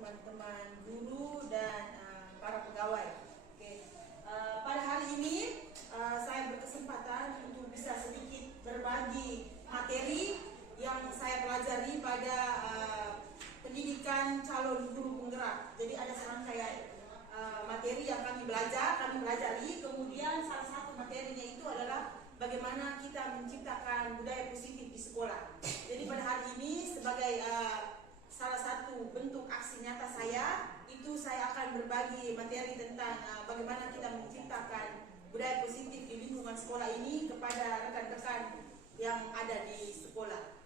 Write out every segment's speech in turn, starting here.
teman-teman guru dan para pegawai. Oke. Pada hari ini saya berkesempatan untuk bisa sedikit berbagi materi yang saya pelajari pada pendidikan calon guru penggerak. Jadi ada serangkaian materi yang kami pelajari. Kemudian salah satu materinya itu adalah bagaimana kita menciptakan budaya positif di sekolah. Jadi pada hari ini sebagai salah satu bentuk aksi nyata saya akan berbagi materi tentang bagaimana kita menciptakan budaya positif di lingkungan sekolah ini kepada rekan-rekan yang ada di sekolah.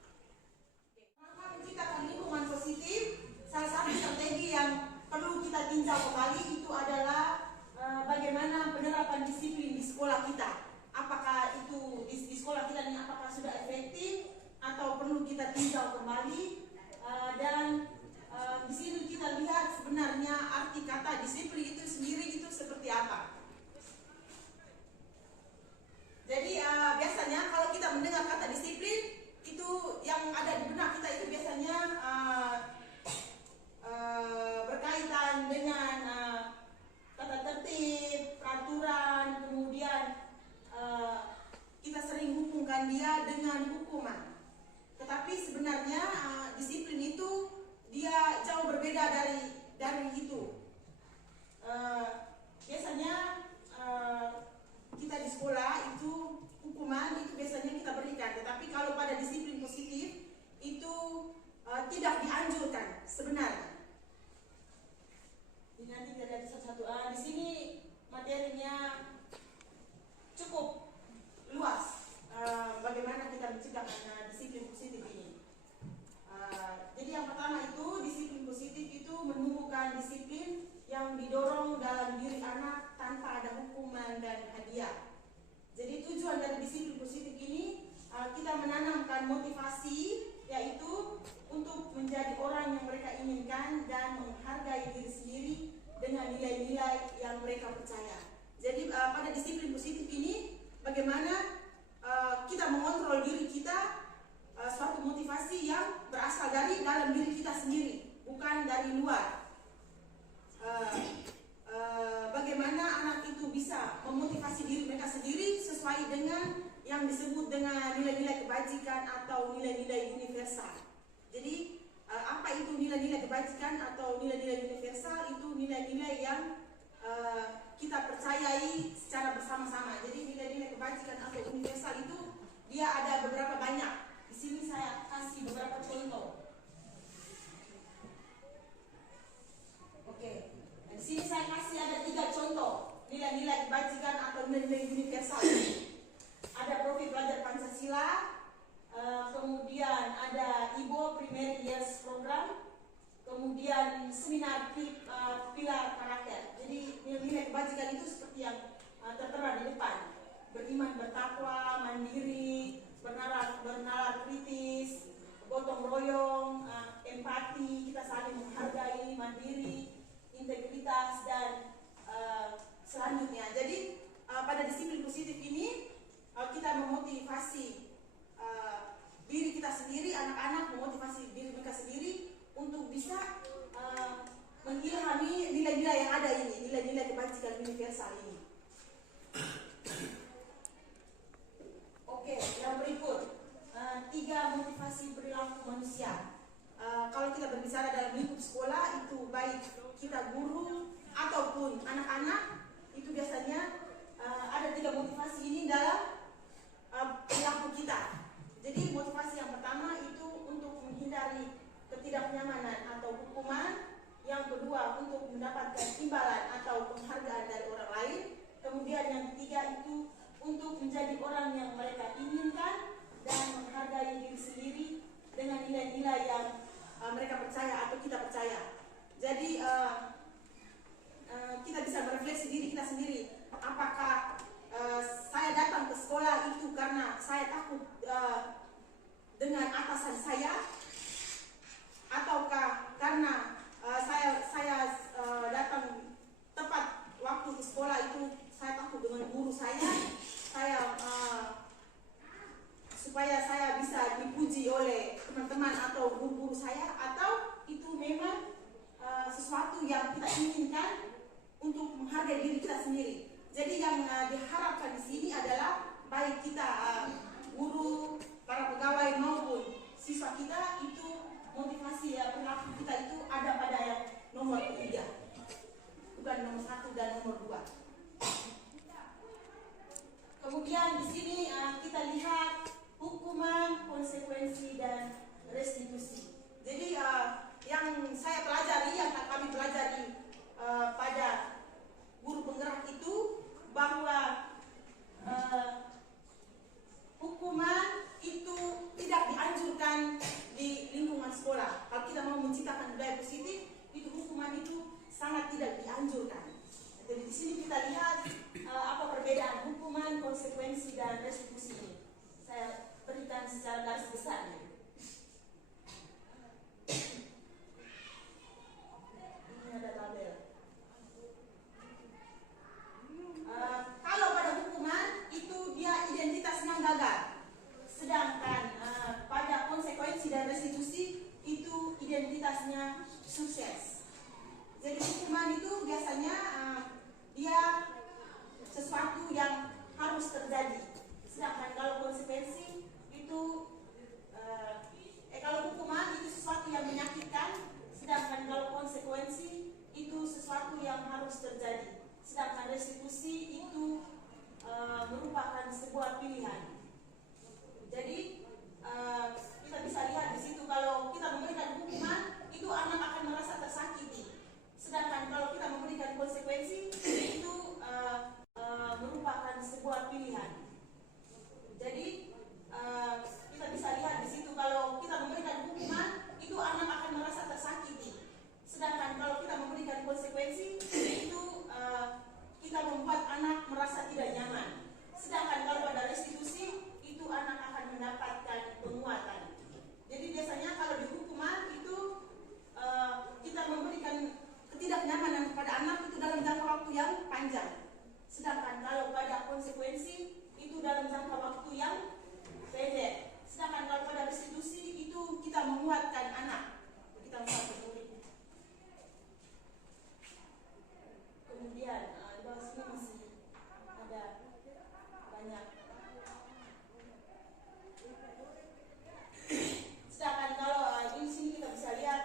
Maka menciptakan lingkungan positif, salah satu strategi yang perlu kita tinjau kembali itu adalah bagaimana penerapan disiplin di sekolah kita. Apakah itu di sekolah kita ini apakah sudah efektif atau perlu kita tinjau kembali, dan di sini kita lihat sebenarnya arti kata disiplin itu sendiri itu seperti apa. Jadi biasanya kalau kita mendengar kata disiplin itu yang ada di benak kita itu biasanya berkaitan dengan tata tertib, peraturan, kemudian kita sering hubungkan dia dengan hukuman. Tetapi sebenarnya disiplin itu dia jauh berbeda dari itu. Biasanya kita di sekolah itu hukuman itu biasanya kita berikan, tetapi kalau pada disiplin positif itu tidak dianjurkan sebenarnya. Ini nanti kita lihat satu-satu. Di sini materinya cukup luas. Bagaimana kita menciptakan disiplin positif ini. Jadi yang pertama itu disiplin positif itu menumbuhkan disiplin yang didorong dalam diri anak tanpa ada hukuman dan hadiah. Jadi tujuan dari disiplin positif ini kita menanamkan motivasi, yaitu untuk menjadi orang yang mereka inginkan dan menghargai diri sendiri dengan nilai-nilai yang mereka percaya. Jadi pada disiplin positif ini bagaimana kita mengontrol diri kita, suatu motivasi yang berasal dari dalam diri kita sendiri, bukan dari luar. Bagaimana anak itu bisa memotivasi diri mereka sendiri sesuai dengan yang disebut dengan nilai-nilai kebajikan atau nilai-nilai universal. Jadi apa itu nilai-nilai kebajikan atau nilai-nilai universal? Itu nilai-nilai yang kita percayai secara bersama-sama. Jadi nilai-nilai kebajikan atau universal itu dia ada beberapa banyak. Di sini saya kasih beberapa contoh. Oke, di sini saya kasih ada 3 contoh nilai-nilai kebajikan atau nilai-nilai universal. Ada profil belajar Pancasila, kemudian ada IBO Primary Years Program, kemudian seminar pilar karakter. Jadi nilai-nilai kebajikan itu seperti yang tertera di depan: beriman bertakwa, mandiri, bernalar kritis, gotong royong, empati, kita saling menghargai, mandiri, integritas, dan selanjutnya. Jadi pada disiplin positif ini kita memotivasi diri kita sendiri, anak-anak memotivasi diri mereka sendiri untuk bisa mengilhami nilai-nilai yang ada ini, nilai-nilai kebajikan universal ini. Oke, yang berikut 3 motivasi perilaku manusia. Kalau kita berbicara dalam lingkup sekolah itu baik kita guru ataupun anak-anak, itu biasanya ada 3 motivasi ini dalam perilaku kita. Jadi motivasi yang pertama itu untuk menghindari ketidaknyamanan atau hukuman. Yang kedua untuk mendapatkan imbalan atau penghargaan dari orang lain. Kemudian yang ketiga itu untuk menjadi orang yang mereka inginkan dan menghargai diri sendiri dengan nilai-nilai yang mereka percaya atau kita percaya. Jadi kita bisa merefleksi diri kita sendiri. Apakah saya datang ke sekolah itu karena saya takut dengan atasan saya, ataukah karena saya datang tepat waktu ke sekolah itu saya takut dengan guru saya supaya saya bisa dipuji oleh teman-teman atau guru-guru saya, atau itu memang sesuatu yang kita inginkan untuk menghargai diri kita sendiri. Jadi yang diharapkan di sini adalah baik kita guru, para pegawai maupun siswa kita itu motivasi perilaku kita itu ada pada yang nomor ketiga, bukan nomor 1 dan nomor 2. Kemudian di sini kita lihat hukuman, konsekuensi dan restitusi. Jadi yang saya pelajari, yang kami pelajari pada guru penggerak itu bahwa hukuman itu tidak dianjurkan di lingkungan sekolah. Kalau kita mau menciptakan budaya positif, itu hukuman itu sangat tidak dianjurkan. Jadi di sini kita lihat apa perbedaan hukuman, konsekuensi dan restitusi ini. Saya berikan secara garis besar. Ini ada tabel. Kalau pada hukuman itu dia identitasnya gagal, sedangkan pada konsekuensi dan restitusi itu identitasnya sukses. Jadi hukuman itu biasanya dia sesuatu yang harus terjadi, sedangkan kalau konsekuensi itu kalau hukuman itu sesuatu yang menyakitkan, sedangkan kalau konsekuensi itu sesuatu yang harus terjadi, sedangkan restitusi itu merupakan sebuah pilihan. Jadi kita bisa lihat di situ kalau kita memberikan hukuman itu anak akan merasa tersakiti, sedangkan kalau kita memberikan konsekuensi itu merupakan sebuah pilihan. Jadi kita bisa lihat di situ kalau kita memberikan hukuman itu anak akan merasa tersakiti, sedangkan kalau kita memberikan konsekuensi itu kita membuat anak merasa tidak nyaman, sedangkan kalau pada restitusi itu anak akan mendapatkan penguatan. Jadi biasanya kalau di hukuman itu kita memberikan ketidaknyamanan kepada anak itu dalam jangka waktu yang panjang, sedangkan kalau pada konsekuensi itu dalam jangka waktu yang pendek. Sedangkan kalau pada restitusi itu kita menguatkan anak, kita menguatkan murid. Kemudian di bawah sini masih ada banyak. Sedangkan kalau di sini kita bisa lihat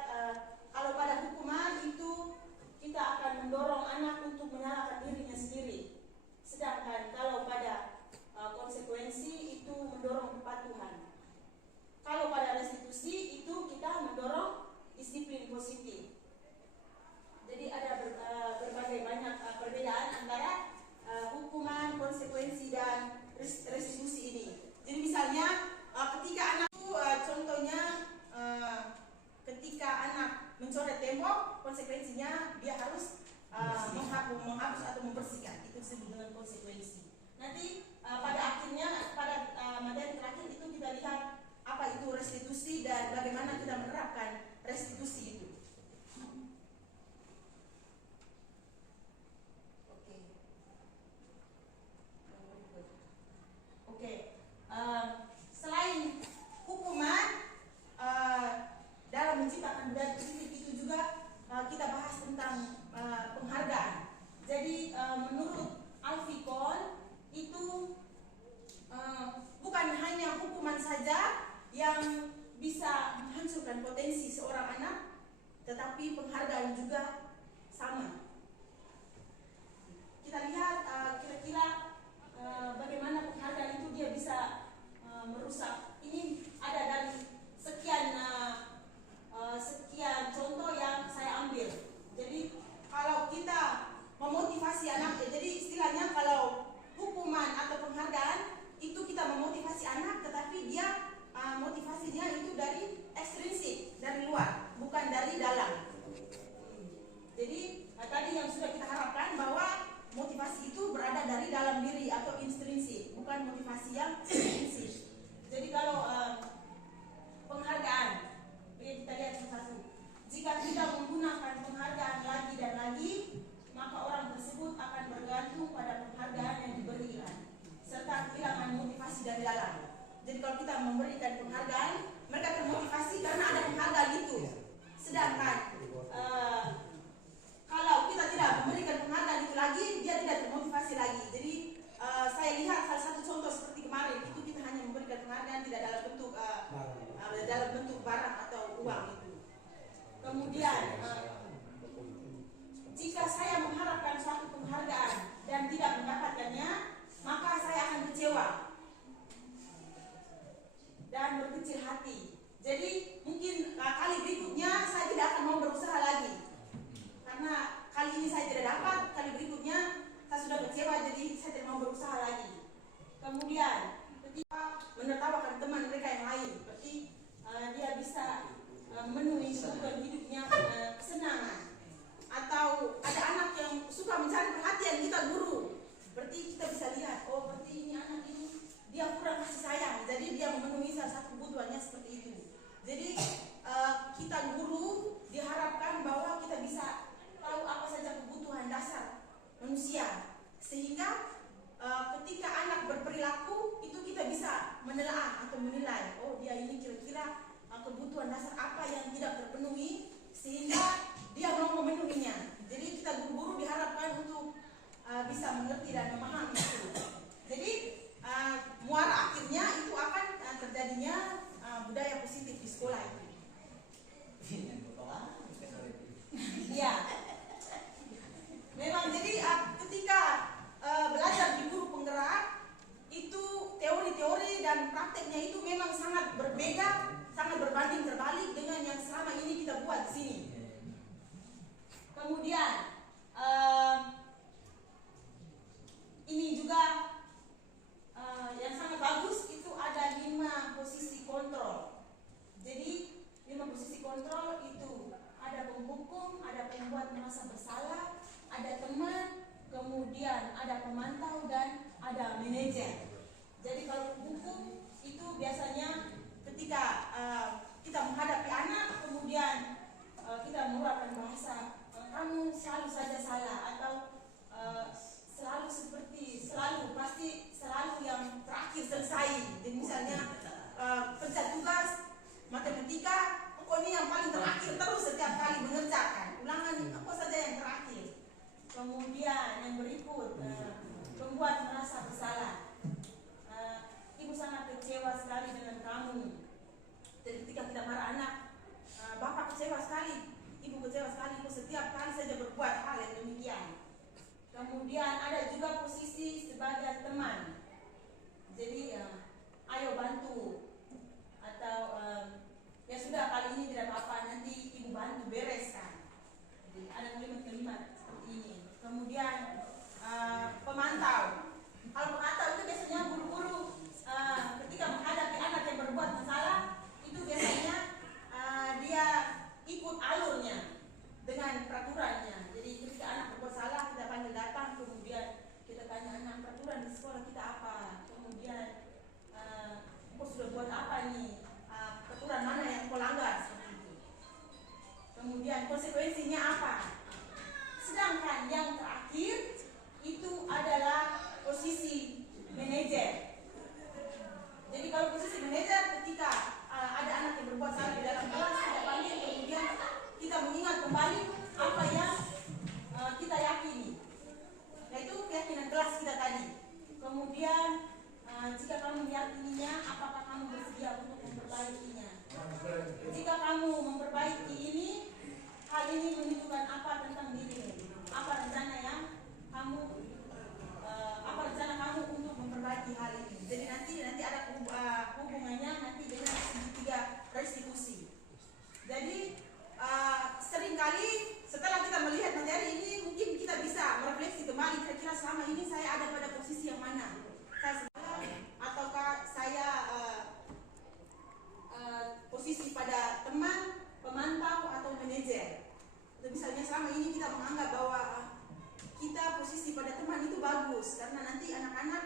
kalau pada hukuman itu kita akan mendorong anak untuk menyalahkan dirinya sendiri, sedangkan kalau pada konsekuensi itu mendorong kepatuhan. Kalau pada restitusi itu kita mendorong disiplin positif. Jadi ada berbagai banyak perbedaan antara hukuman, konsekuensi dan restitusi ini. Jadi misalnya ketika anak itu contohnya ketika anak mencoret tembok, konsekuensinya dia harus menghapus atau membersihkan. Itu disebut dengan konsekuensi. Nanti pada akhirnya pada materi terakhir itu kita lihat apa itu restitusi dan bagaimana kita menerapkan restitusi itu. Oke. Selain hukuman dalam menciptakan budaya positif itu juga kita bahas tentang penghargaan. Jadi menurut Alfikon itu bukan hanya hukuman saja yang bisa menghancurkan potensi seorang anak, tetapi penghargaan juga sama. Kita lihat kira-kira bagaimana penghargaan itu dia bisa merusak. Ini ada dari sekian contoh yang saya ambil. Jadi kalau kita memotivasi anak, jadi istilahnya kalau hukuman atau penghargaan itu kita memotivasi anak, tetapi dia motivasinya itu dari ekstrinsik, dari luar, bukan dari dalam. Jadi tadi yang sudah kita harapkan bahwa motivasi itu berada dari dalam diri atau intrinsik, bukan motivasi yang ekstrinsik. Jadi kalau penghargaan, kita lihat satu-satu. Jika tidak menggunakan penghargaan lagi dan lagi, maka orang tersebut akan bergantung pada penghargaan yang diberikan, serta kehilangan motivasi dari dalam. Jadi kalau kita memberikan penghargaan, mereka termotivasi karena ada penghargaan itu. Sedangkan uang itu. Kemudian jika saya mengharapkan suatu penghargaan dan tidak mendapatkannya, maka saya akan kecewa dan berkecil hati. Jadi mungkin kali berikutnya saya tidak akan mau berusaha lagi, karena kali ini saya tidak dapat, kali berikutnya saya sudah kecewa, jadi saya tidak mau berusaha lagi. Kemudian ketika menertawakan teman mereka yang lain, berarti dia bisa memenuhi kebutuhan hidupnya, kesenangan. Atau ada anak yang suka mencari perhatian kita guru, berarti kita bisa lihat, oh berarti ini anak ini dia kurang kasih sayang, jadi dia memenuhi salah satu kebutuhannya seperti itu. Jadi kita guru diharapkan bahwa kita bisa tahu apa saja kebutuhan dasar manusia, sehingga ketika anak berperilaku itu kita bisa menelaah atau menilai, oh dia ini kira-kira kebutuhan dasar apa yang tidak terpenuhi sehingga dia mau memenuhinya. Jadi kita guru-guru diharapkan untuk bisa mengerti dan memahami itu. Jadi muara akhirnya itu akan terjadinya budaya positif di sekolah itu. Iya. Memang jadi ketika belajar di guru penggerak itu teori-teori dan prakteknya itu memang sangat berbeda, sangat berbanding terbalik dengan yang selama ini kita buat di sini. Kemudian ini juga yang sangat bagus itu ada 5 posisi kontrol. Jadi 5 posisi kontrol itu ada penghukum, ada pembuat merasa bersalah, ada teman, kemudian ada pemantau dan ada manajer. Jadi kalau penghukum itu biasanya ketika kita menghadapi anak, kemudian kita mengeluarkan bahasa kamu selalu saja salah, atau pasti selalu yang terakhir selesai. Jadi misalnya pencet tugas matematika, pokoknya yang paling terakhir terus setiap kali mengerjakan ulangan apa saja yang terakhir. Kemudian yang berikut membuat merasa bersalah. Ibu sangat kecewa sekali dengan kamu. Jadi ketika kita marah anak, bapak kecewa sekali, ibu kecewa sekali, ibu setiap kali saja berbuat hal yang demikian. Kemudian ada juga posisi sebagai teman. Jadi ayo bantu, atau ya sudah kali ini tidak apa-apa, nanti ibu bantu bereskan. Jadi ada kalimat-kalimat seperti ini. Kemudian pemantau. Kalau pemantau itu biasanya guru-guru ketika menghadapi anak yang berbuat masalah itu biasanya dia ikut alurnya dengan peraturannya. Jadi ketika anak berbuat salah kita panggil datang, kemudian kita tanya anak, peraturan di sekolah kita apa, kemudian kau sudah buat apa nih, peraturan mana yang kau langgar, seperti itu. Kemudian konsekuensinya apa. Sedangkan yang terakhir itu adalah posisi manajer. Jadi kalau posisi manajer ketika ada anak yang berbuat salah di dalam kelas, kita panggil, kemudian kita mengingat kembali apa yang kita yakini, yaitu keyakinan kelas kita tadi. Kemudian jika kamu meyakininya, apakah kamu bersedia untuk memperbaikinya? Jika kamu memperbaiki ini, hal ini menunjukkan apa tentang dirimu? Apa rencana yang kamu apa rencana kamu untuk memperbaiki hal ini? Jadi nanti ada hubungannya nanti dengan segitiga restitusi. Jadi seringkali setelah kita melihat materi ini, mungkin kita bisa merefleksi kembali, kira-kira selama ini saya ada pada posisi yang mana? Saya salah, ataukah saya posisi pada teman, pemantau, atau manajer? Atau misalnya selama ini kita menganggap bahwa kita posisi pada teman itu bagus, karena nanti anak-anak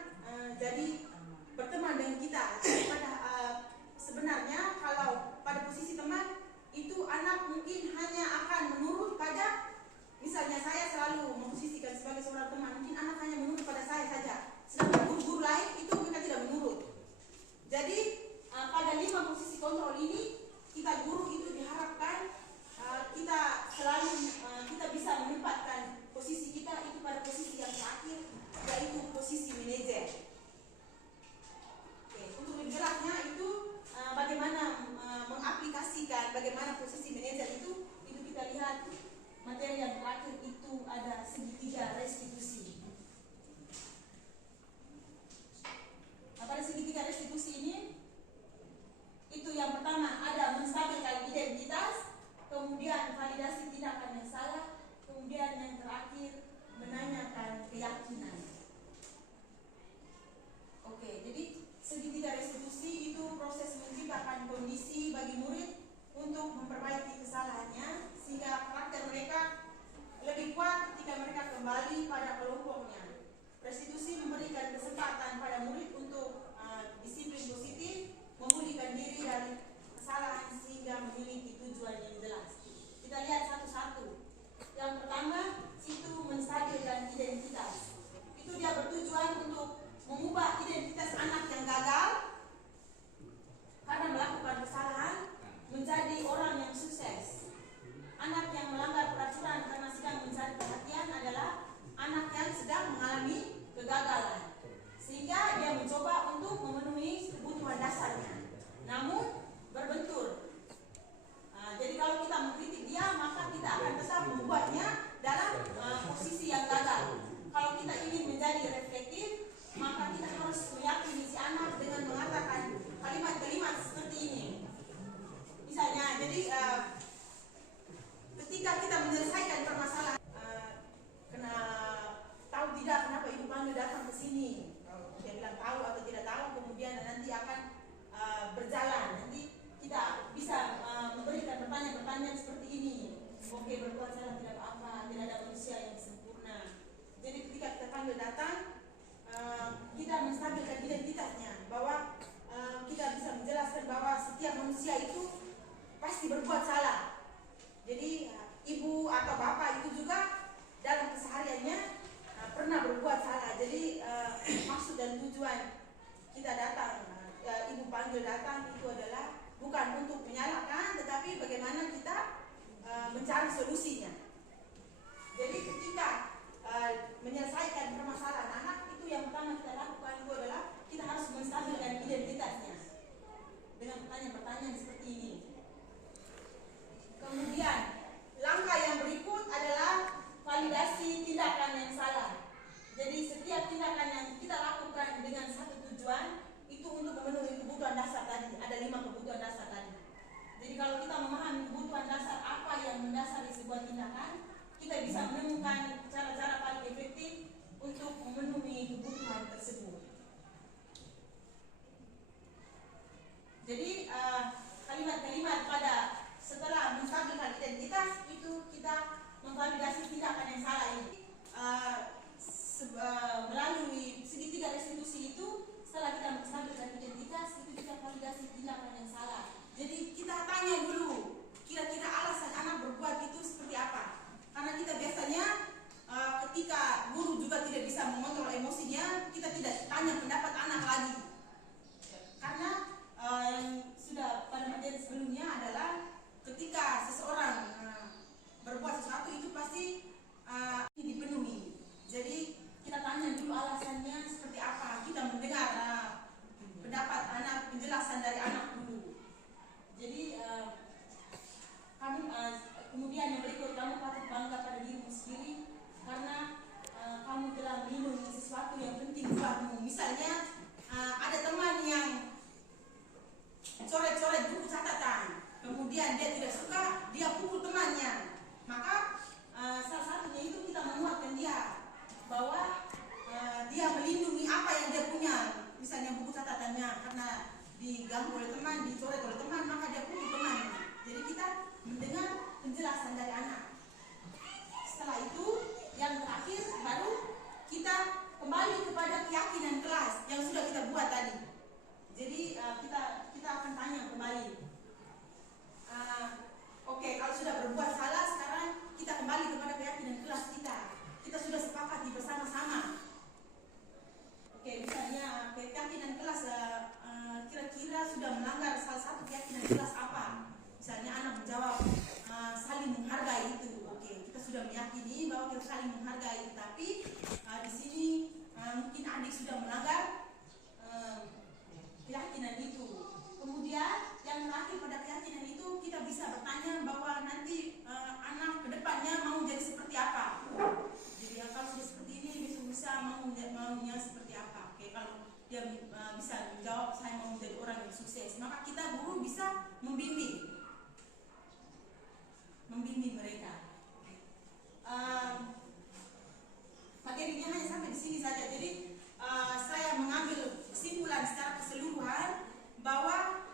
jadi berteman dengan kita. Pada sebenarnya kalau pada posisi teman itu anak mungkin hanya akan menurut pada, misalnya saya selalu memposisikan sebagai seorang teman, mungkin anak hanya menurut pada saya saja, sedangkan guru-guru lain itu mereka tidak menurut. Jadi pada 5 posisi kontrol ini, kita guru itu diharapkan kita selalu kita bisa menempatkan posisi kita itu pada posisi yang terakhir, yaitu posisi manajer. Oke, untuk lebih jelasnya itu bagaimana mengaplikasikan, bagaimana pada segitiga restitusi. Nah, pada segitiga restitusi ini, itu yang pertama ada menstabilkan identitas, kemudian validasi tindakan yang salah, kemudian yang terakhir menanyakan keyakinan. Oke, jadi segitiga restitusi itu proses menciptakan kondisi bagi murid untuk memperbaiki kesalahannya sehingga karakter mereka lebih kuat ketika mereka kembali pada kelompoknya. Restitusi memberikan kesempatan pada murid untuk disiplin positif, memulihkan diri dari kesalahan sehingga memiliki tujuan yang jelas. Kita lihat satu-satu. Yang pertama, itu menstabilkan identitas. Itu dia bertujuan untuk mengubah identitas anak yang gagal karena melakukan kesalahan menjadi orang yang sukses. Anak yang melanggar peraturan karena sedang mencari perhatian adalah anak yang sedang mengalami kegagalan, sehingga dia mencoba untuk memenuhi kebutuhan dasarnya, namun berbentur. Jadi kalau kita mengkritik dia, maka kita akan tetap membuatnya dalam posisi yang gagal. Kalau kita ingin menjadi reflektif, maka kita harus meyakini si anak dengan mengatakan kalimat-kalimat seperti ini. Misalnya, jadi ketika kita menyelesaikan permasalahan, tahu tidak kenapa ibu panggil datang ke sini? Dia bilang tahu atau tidak tahu, kemudian nanti akan berjalan. Nanti kita bisa memberikan pertanyaan-pertanyaan seperti ini. Oke, berbuat salah tidak apa-apa, tidak ada manusia yang sempurna. Jadi ketika kita panggil datang, kita menstabilkan identitasnya, bahwa kita bisa menjelaskan bahwa setiap manusia itu pasti berbuat salah. Jadi ibu atau bapak itu juga dalam kesehariannya pernah berbuat salah. Jadi maksud dan tujuan kita datang, ibu panggil datang itu adalah bukan untuk menyalahkan, tetapi bagaimana kita mencari solusinya. Jadi ketika menyelesaikan permasalahan anak, itu yang pertama kita lakukan itu adalah kita harus menstabilkan identitasnya dengan pertanyaan-pertanyaan seperti ini. Kemudian langkah yang berikut adalah validasi tindakan yang salah. Jadi setiap tindakan yang kita lakukan dengan satu tujuan itu untuk memenuhi kebutuhan dasar tadi. Ada 5 kebutuhan dasar tadi. Jadi kalau kita memahami kebutuhan dasar apa yang mendasari sebuah tindakan, kita bisa menemukan cara-cara paling efektif untuk memenuhi kebutuhan tersebut. Jadi kalimat-kalimat pada setelah menstabilkan identitas itu kita memvalidasi tindakan yang salah ini. Melalui segitiga restitusi itu, setelah kita menstabilkan identitas, itu kita validasi tindakan yang salah. Jadi kita tanya dulu, kira-kira alasan anak berbuat itu seperti apa? Karena kita biasanya ketika guru juga tidak bisa mengontrol emosinya, kita tidak tanya pendapat anak lagi. Karena yang sudah pada materi sebelumnya adalah ketika seseorang berbuat sesuatu itu pasti dipenuhi. Jadi kita tanya dulu alasannya seperti apa. Kita mendengar pendapat anak, penjelasan dari anak dulu. Jadi kemudian yang berikut, kamu patut bangga pada dirimu sendiri karena kamu telah melindungi sesuatu yang penting buatmu. Misalnya ada teman yang coret-coret buku catatan, kemudian dia tidak suka, dia pukul temannya. Maka salah satunya itu kita menguatkan dia bahwa dia melindungi apa yang dia punya, misalnya buku catatannya, karena diganggu oleh teman, dicoret oleh teman, maka dia pukul temannya. Jadi kita mendengar penjelasan dari anak. Setelah itu, yang terakhir baru kita kembali kepada keyakinan kelas yang sudah kita buat tadi. Jadi kita akan tanya kembali, proses, maka kita guru bisa membimbing mereka. Materinya hanya sampai di sini saja. Jadi saya mengambil kesimpulan secara keseluruhan bahwa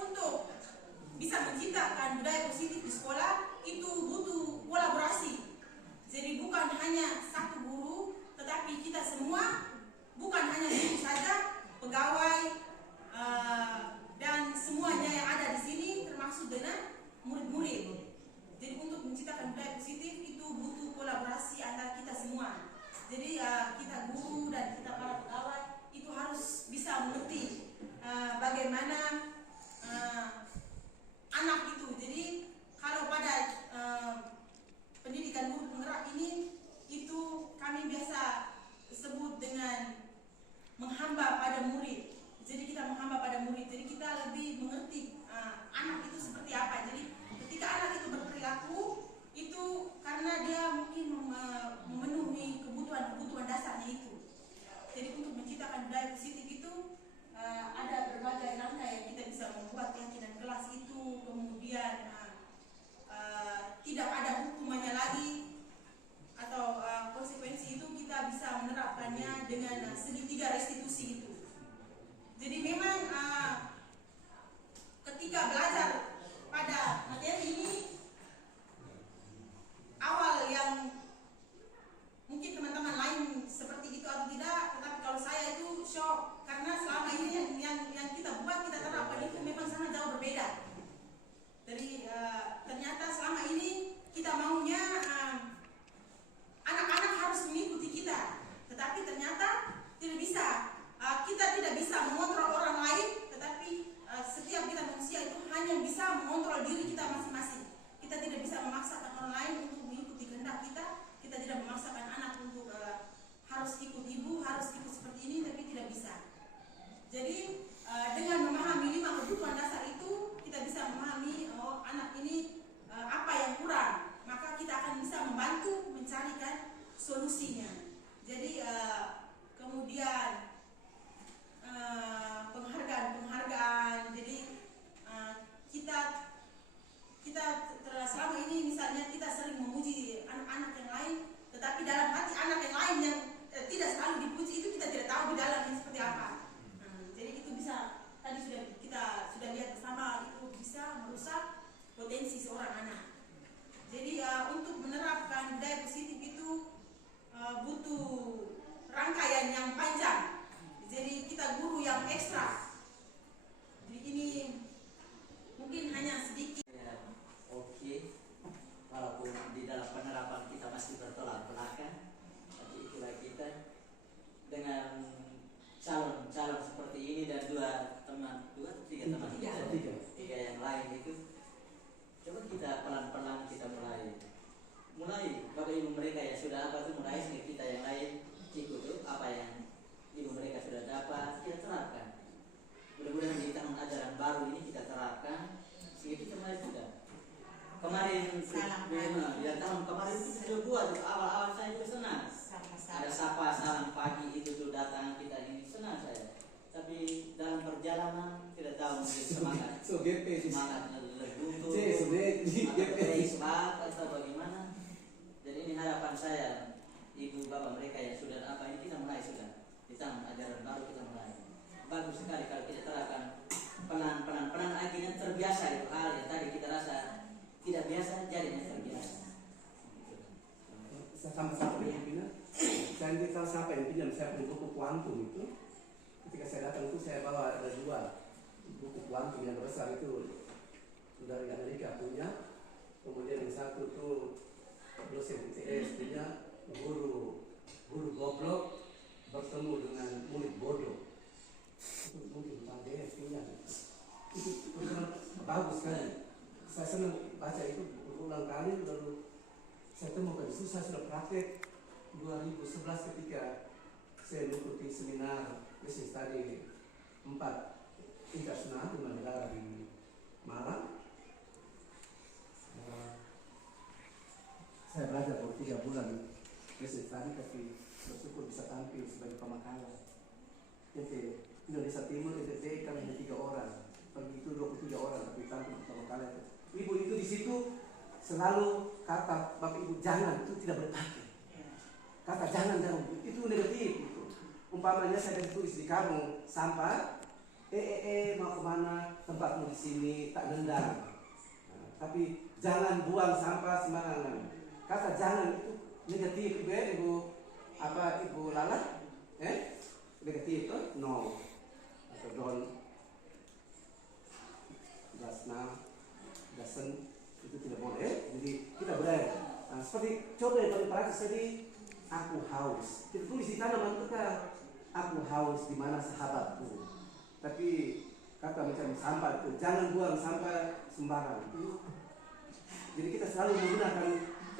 untuk bisa menciptakan budaya positif di sekolah itu butuh kolaborasi. Jadi bukan hanya satu guru, tetapi kita semua, bukan hanya guru saja, pegawai dan semuanya yang ada di sini termasuk dengan murid-murid. Jadi untuk menciptakan budaya positif itu butuh kolaborasi antara kita semua. Jadi kita guru dan kita para pegawai itu harus bisa mengerti bagaimana anak itu. Jadi kalau pada pendidikan guru penggerak ini, itu kami biasa sebut dengan menghamba pada murid. Jadi kita menghamba pada murid. Jadi kita lebih mengerti anak itu seperti apa. Jadi ketika anak itu berperilaku itu karena dia mungkin memenuhi kebutuhan dasarnya itu. Jadi untuk menciptakan budaya positif itu ada berbagai langkah yang kita bisa membuat keyakinan kelas itu, kemudian tidak ada hukumannya lagi atau konsekuensi itu kita bisa menerapkannya dengan segitiga restitusi itu. Jadi memang ketika belajar pada materi ini, awal yang mungkin teman-teman lain seperti itu atau tidak, tetapi kalau saya itu shock karena selama ini yang kita buat, kita terapkan itu memang sangat jauh berbeda. Jadi ternyata selama ini kita maunya anak-anak harus mengikuti kita, tetapi ternyata tidak bisa. Kita tidak bisa mengontrol orang lain, tetapi setiap kita manusia itu hanya bisa mengontrol diri kita masing-masing. Kita tidak bisa memaksakan orang lain untuk mengikuti kehendak kita. Kita tidak memaksakan anak untuk harus ikut ibu, harus ikut seperti ini, tapi tidak bisa. Jadi dengan memahami 5 kebutuhan dasar itu, kita bisa memahami anak ini apa yang kurang, maka kita akan bisa membantu mencarikan solusinya. Jadi kemudian penghargaan. Jadi kita selama ini misalnya kita sering memuji anak-anak yang lain, tetapi dalam hati anak yang lain yang tidak selalu dipuji itu kita tidak tahu di dalamnya seperti apa. Jadi itu bisa, tadi kita sudah lihat bersama, itu bisa merusak potensi seorang anak. Jadi untuk menerapkan budaya positif itu butuh rangkaian yang panjang. Jadi kita guru yang ekstra. Jadi ini mungkin hanya sedikit. Oke, walaupun di dalam penerapan kita masih bertolak belakang, tapi itulah kita dengan calon seperti ini dan tiga yang lain itu, coba kita pelan-pelan kita mulai bapak ibu mereka yang sudah apa itu mulai sehingga kita yang lain ikut tuh apa yang ibu mereka sudah dapat kita terapkan. Mudah-mudahan di tahun ajaran baru ini kita terapkan sehingga kita mulai sudah. Kemarin ya tahun kemarin itu sudah buat awal-awal saya juga senang. Ada sapa salam pagi itu tuh datang kita ini senang saya. Tapi dalam perjalanan tidak tahu mungkin semangat luntur atau bagaimana. Jadi ini harapan saya ibu bapak mereka yang sudah apa ini kita mulai sudah di tahun ajaran baru kita mulai. Bagus sekali kalau kita terapkan pelan akhirnya terbiasa itu hal yang tadi kita rasa tidak biasa jadinya terbiasa. Sama-sama yang pindah. Saya salah yang pinjam saya punya buku kuantum itu. Ketika saya datang itu saya bawa ada 2 buku kuantum yang besar itu dari Amerika punya. Kemudian yang satu tuh dosen ITS punya, guru goblok bertemu dengan murid bodoh. Itu mungkin Pak DS punya. Itu bagus kan? Saya senang baca itu berulang kali, lalu saya temukan itu saya sudah praktek 2011 ketika saya mengikuti seminar bisnis tadi 4 internasional 5 negara di Malang. Saya belajar baru 3 bulan bisnis tadi, tapi bersyukur bisa tampil sebagai pemakaran. Jadi Indonesia Timur NTT kami hanya 3 orang. pergi itu 27 orang tapi tampil pertama kali itu. Ibu itu di situ selalu kata Bapak Ibu jangan itu tidak berpakai. Kata jangan itu negatif itu. Umpamanya saya tulis di karung sampah, mau kemana, tempatmu di sini tak nendang. Nah, tapi jangan buang sampah sembarangan. Kata jangan itu negatif ibu Ibu Lala, negatif tuh no atau don't, does not, doesn't, itu tidak boleh. Jadi kita belajar. Nah, seperti coba yang paling praktis tadi, aku haus. Kita tulis di tanaman itu kan, aku haus di mana sahabatku. Tapi kata macam sampah itu jangan buang sampah sembarangan. Jadi kita selalu menggunakan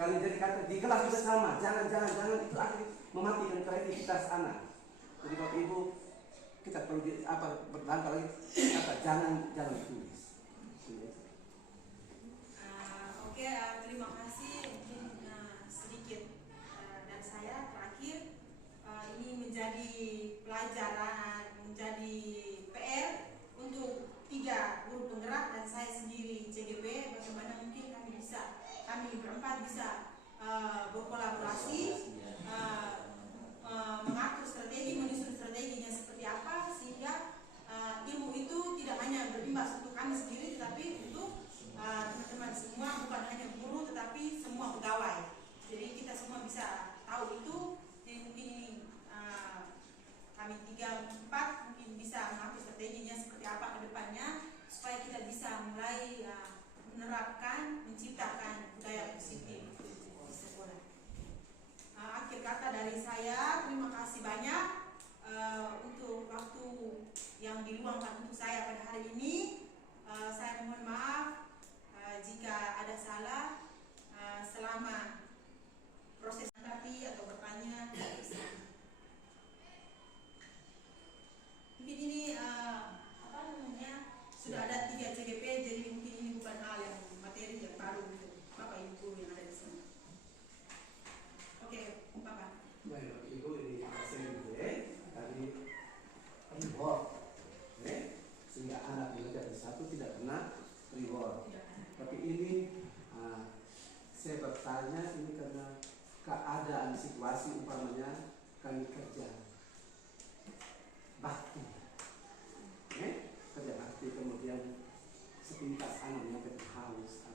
kali jadi kata di kelas juga sama, jangan itu akan mematikan kreativitas anak. Jadi Bapak Ibu kita perlu berlangkah lagi kata jangan tulis. Oke, terima kasih. Mungkin sedikit dan saya terakhir ini menjadi pelajaran, menjadi PR untuk 3 guru penggerak dan saya sendiri CGP, bagaimana mungkin kami berempat bisa berkolaborasi, mengatur strategi, menyusun strateginya seperti apa sehingga ilmu itu tidak hanya berimbas untuk kami sendiri tetapi untuk teman-teman semua, bukan hanya guru tetapi semua pegawai. Jadi kita semua bisa tahu itu. Jadi mungkin kami 3-4 mungkin bisa mengatur strateginya seperti apa ke depannya supaya kita bisa mulai menerapkan, menciptakan budaya positif di sekolah. Akhir kata dari saya, terima kasih banyak untuk waktu yang diluangkan untuk saya pada hari ini. Saya mohon maaf jika ada salah selama proses terapi atau bertanya. Mungkin ini sudah ada 3 CGP, jadi mungkin ini bukan hal yang materi yang baru untuk Bapak Ibu guru yang ada di sini. Oke, Bapak. Baik Bapak Ibu, ini tadi reward, sehingga anak belajar bersatu tidak kena reward. Tapi ini saya bertanya ini karena keadaan situasi umpamanya kami kerja bakti, kerja bakti kemudian sepintas anak menyampaikan haus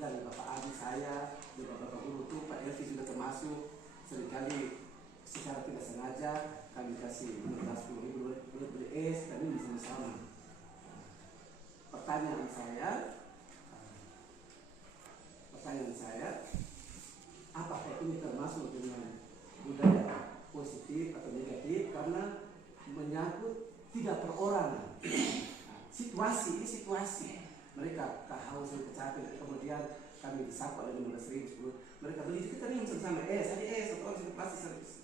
dan Bapak adik saya dan Bapak guru itu Pak Elvi sudah termasuk seringkali secara tidak sengaja kami kasih 10.000 buat beli es dan ini sama-sama. Pertanyaan saya, apakah ini termasuk dengan budaya positif atau negatif karena menyangkut tidak perorangan. Situasi mereka kehausan kecapean kemudian kami disapa oleh 15.000 mereka beli kita nih sama satu orang sudah pasti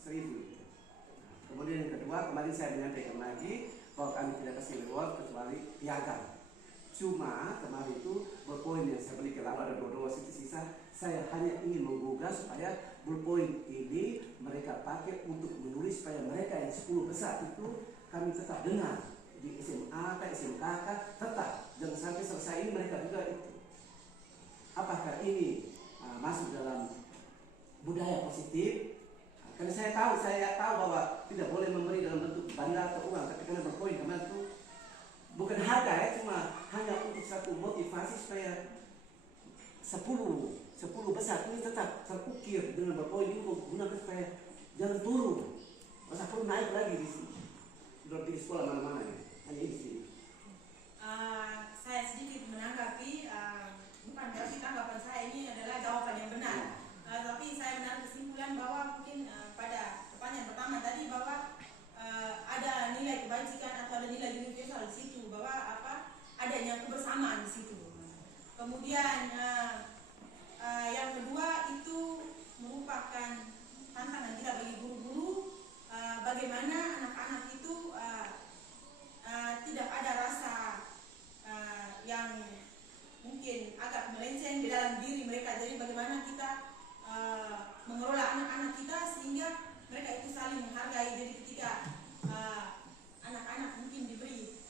1.000. Kemudian yang kedua kemarin saya menyampaikan lagi bahwa kami tidak kasih reward kecuali piagam. Cuma kemarin itu berpoin yang saya beli kelapa ada 2 sisa saya hanya ingin menggugah supaya ballpoint ini mereka pakai untuk menulis supaya mereka yang 10 besar itu kami tetap dengar di SMA, SMK tetap jangan sampai selesai ini mereka juga itu. Apakah ini masuk dalam budaya positif? Karena saya tahu bahwa tidak boleh memberi dalam bentuk benda atau uang, tapi karena berpoin kemarin itu bukan harga cuma hanya untuk satu motivasi supaya 10 besar ini tetap terukir dengan berpoin ini menggunakan supaya jangan turun. Masa perlu naik lagi di sini. Di sekolah mana-mana ya. Hanya ini sih. Saya sedikit menanggapi, bukan berarti tanggapan saya ini adalah jawaban yang benar. Tapi saya menarik kesimpulan bahwa mungkin pada pertanyaan pertama tadi bahwa ada nilai kebajikan atau ada nilai universal di situ, bahwa adanya kebersamaan di situ. Kemudian yang kedua itu merupakan tantangan kita bagi guru-guru, bagaimana anak-anak itu tidak ada rasa yang mungkin agak melenceng di dalam diri mereka. Jadi bagaimana kita mengelola anak-anak kita sehingga mereka itu saling menghargai. Jadi ketika anak-anak mungkin diberi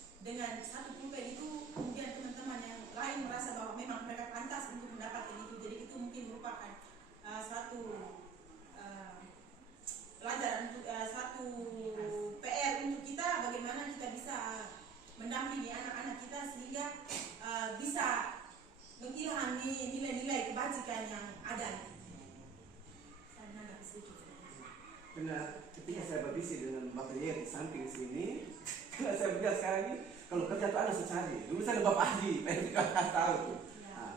Karena ketika saya berbisnis dengan Bapak Yeri di samping sini, karena saya melihat sekarang ini kalau kerja itu ada secari. Dulu saya ada Bapak Haji, saya tahu tuh. Nah,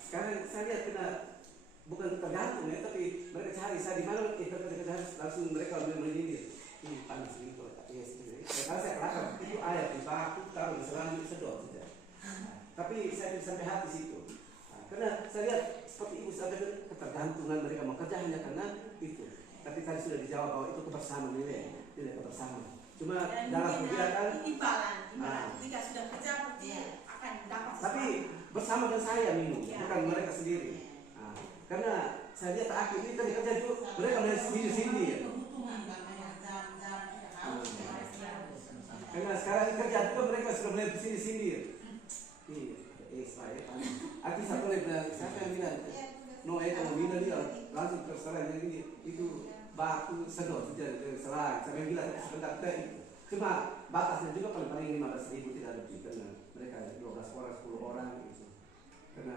sekarang saya lihat kena bukan tergantung ya, tapi mereka cari saya di mana kita kerja langsung mereka menyindir. Ini panas ini kalau tak kalau saya kelakar itu air di baku taruh di selang sedot saja. Tapi saya tidak sampai hati situ. Karena saya lihat seperti ibu sampaikan ketergantungan mereka mau kerja hanya karena itu. Tapi tadi sudah dijawab bahwa itu kebersamaan nilai kebersamaan. Cuma dan dalam kegiatan imbalan ketika sudah kerja pasti akan dapat sesuatu. tapi bersama dengan saya minum, bukan mereka sendiri. Karena saya lihat akhir ini tadi kerja itu mereka melihat sendiri. Karena sekarang kerja itu mereka sudah melihat sendiri. Saya aku satu lagi bilang, siapa yang bilang? Kamu bilang dia langsung terserah jadi itu baku sedot saja serang. Saya bilang sebentar itu. Cuma batasnya juga paling 15.000 tidak lebih karena mereka 12 orang 10 orang gitu. Karena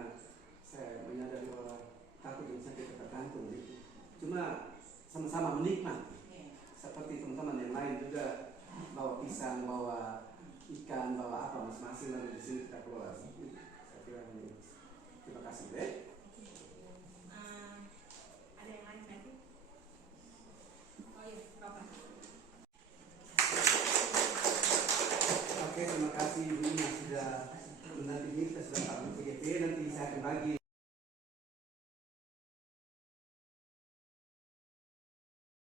saya menyadari bahwa takut yang sampai tergantung gitu. Cuma sama-sama menikmati. Seperti teman-teman yang lain juga bawa pisang, bawa ikan, bawa apa masing-masing lalu di sini kita keluar. Saya kira ini. Terima kasih deh. Ada yang lain lagi? Oh iya, Bapak. Oke, terima kasih Ibu yang sudah menanti kita sudah tahu PGP, nanti saya akan bagi